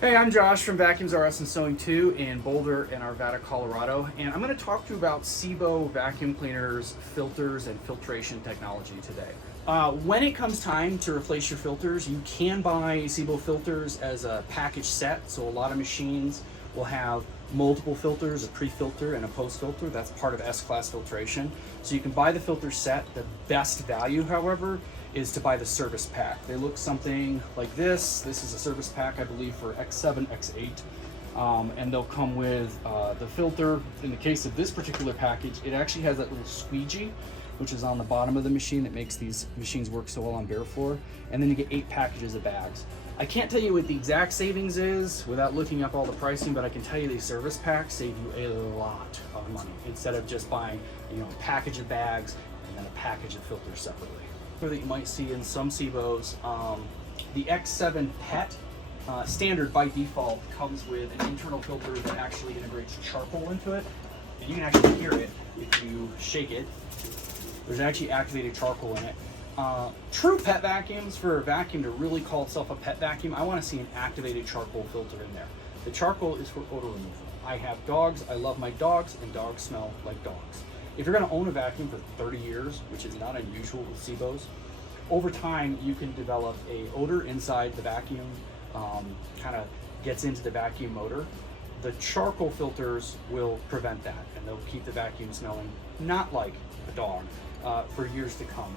Hey, I'm Josh from Vacuums R Us and Sewing 2 in Boulder and Arvada, Colorado, and I'm going to talk to you about Sebo vacuum cleaners, filters, and filtration technology today. When it comes time to replace your filters, you can buy Sebo filters as a package set. So a lot of machines will have multiple filters, a pre-filter and a post-filter. That's part of S-Class filtration. So you can buy the filter set. The best value, however, is to buy the service pack. They look something like this. This is a service pack, I believe, for X7, X8. And they'll come with the filter. In the case of this particular package, it actually has that little squeegee, which is on the bottom of the machine that makes these machines work so well on bare floor. And then you get 8 packages of bags. I can't tell you what the exact savings is without looking up all the pricing, but I can tell you these service packs save you a lot of money instead of just buying, a package of bags and then a package of filters separately. That you might see in some Sebos, the X7 PET standard by default comes with an internal filter that actually integrates charcoal into it, and you can actually hear it if you shake it. There's actually activated charcoal in it. True PET vacuums, for a vacuum to really call itself a PET vacuum, I want to see an activated charcoal filter in there. The charcoal is for odor removal. I have dogs, I love my dogs, and dogs smell like dogs. If you're going to own a vacuum for 30 years, which is not unusual with Sebos, over time you can develop a odor inside the vacuum, kind of gets into the vacuum motor. The charcoal filters will prevent that, and they'll keep the vacuum smelling not like a dog for years to come.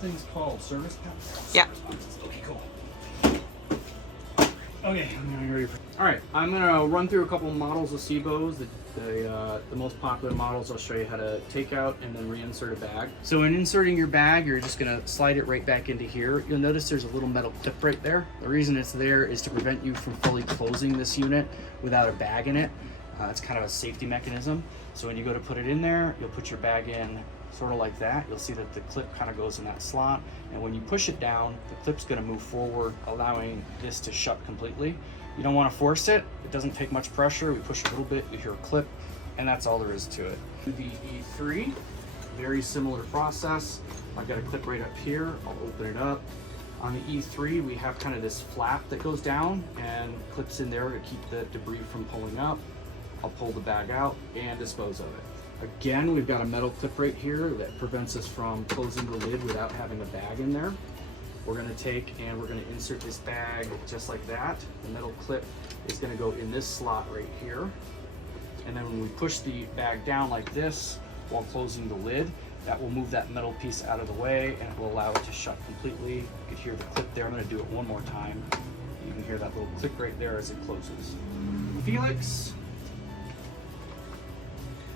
Things called service packs? Yeah. Okay, cool. Okay, I'm ready for. All right, I'm gonna run through a couple of models of Sebos. The most popular models. I'll show you how to take out and then reinsert a bag. So in inserting your bag, you're just gonna slide it right back into here. You'll notice there's a little metal clip right there. The reason it's there is to prevent you from fully closing this unit without a bag in it. It's kind of a safety mechanism. So when you go to put it in there, you'll put your bag in sort of like that. You'll see that the clip kind of goes in that slot, and when you push it down, the clip's going to move forward, allowing this to shut completely. You don't want to force it. It doesn't take much pressure. We push a little bit, you hear a clip, and that's all there is to it. The E3, very similar process. I've got a clip right up here. I'll open it up. On the E3, we have kind of this flap that goes down and clips in there to keep the debris from pulling up. I'll pull the bag out and dispose of it. Again, we've got a metal clip right here that prevents us from closing the lid without having a bag in there. We're gonna take and we're gonna insert this bag just like that. The metal clip is gonna go in this slot right here. And then when we push the bag down like this while closing the lid, that will move that metal piece out of the way and it will allow it to shut completely. You can hear the clip there. I'm gonna do it one more time. You can hear that little click right there as it closes. Felix.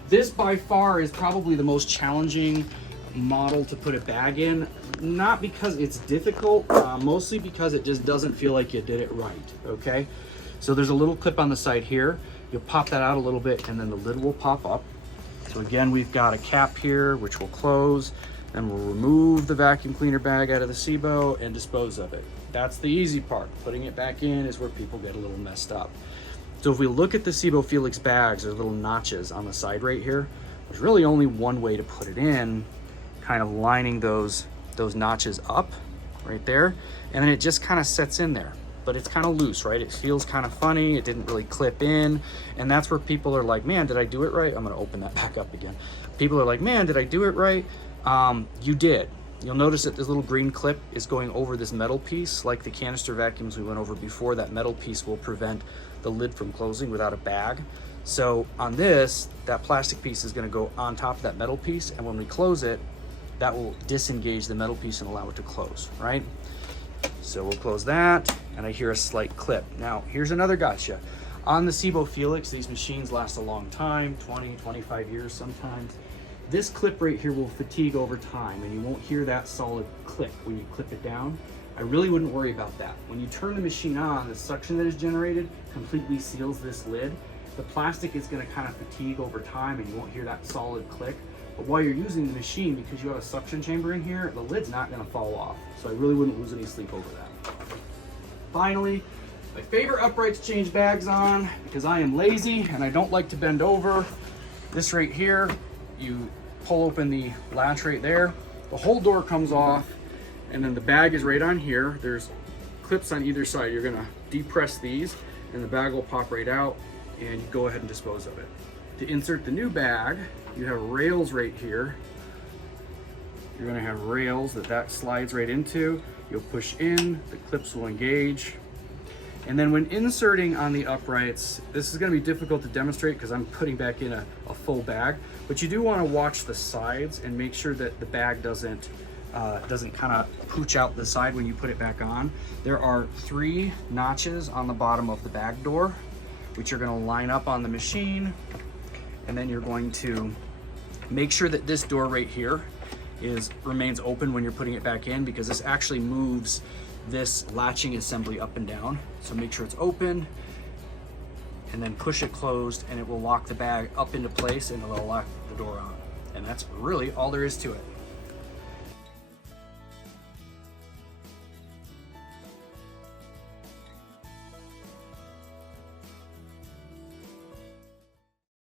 This by far is probably the most challenging model to put a bag in, not because it's difficult, mostly because it just doesn't feel like you did it right, okay? So there's a little clip on the side here. You'll pop that out a little bit and then the lid will pop up. So again, we've got a cap here, which will close, and we'll remove the vacuum cleaner bag out of the Sebo and dispose of it. That's the easy part. Putting it back in is where people get a little messed up. So if we look at the Sebo Felix bags, there's little notches on the side right here. There's really only one way to put it in, kind of lining those notches up right there. And then it just kind of sets in there, but it's kind of loose, right? It feels kind of funny. It didn't really clip in. And that's where people are like, man, did I do it right? I'm gonna open that back up again. People are like, man, did I do it right? You did. You'll notice that this little green clip is going over this metal piece. Like the canister vacuums we went over before, that metal piece will prevent the lid from closing without a bag. So on this, that plastic piece is going to go on top of that metal piece, and when we close it, that will disengage the metal piece and allow it to close, right? So we'll close that, and I hear a slight clip. Now, here's another gotcha. On the Sebo Felix, these machines last a long time, 20, 25 years sometimes. This clip right here will fatigue over time, and you won't hear that solid click when you clip it down. I really wouldn't worry about that. When you turn the machine on, the suction that is generated completely seals this lid. The plastic is going to kind of fatigue over time and you won't hear that solid click. But while you're using the machine, because you have a suction chamber in here, the lid's not going to fall off. So I really wouldn't lose any sleep over that. Finally, my favorite upright to change bags on, because I am lazy and I don't like to bend over. This right here, you pull open the latch right there. The whole door comes off, and then the bag is right on here. There's clips on either side. You're gonna depress these, and the bag will pop right out, and you go ahead and dispose of it. To insert the new bag, you have rails right here. You're gonna have rails that slides right into. You'll push in, the clips will engage. And then when inserting on the uprights, this is gonna be difficult to demonstrate because I'm putting back in a full bag, but you do wanna watch the sides and make sure that the bag doesn't kind of pooch out the side when you put it back on. There are 3 notches on the bottom of the bag door, which you're gonna line up on the machine. And then you're going to make sure that this door right here remains open when you're putting it back in, because this actually moves this latching assembly up and down. So make sure it's open, and then push it closed, and it will lock the bag up into place, and it'll lock the door on. And that's really all there is to it.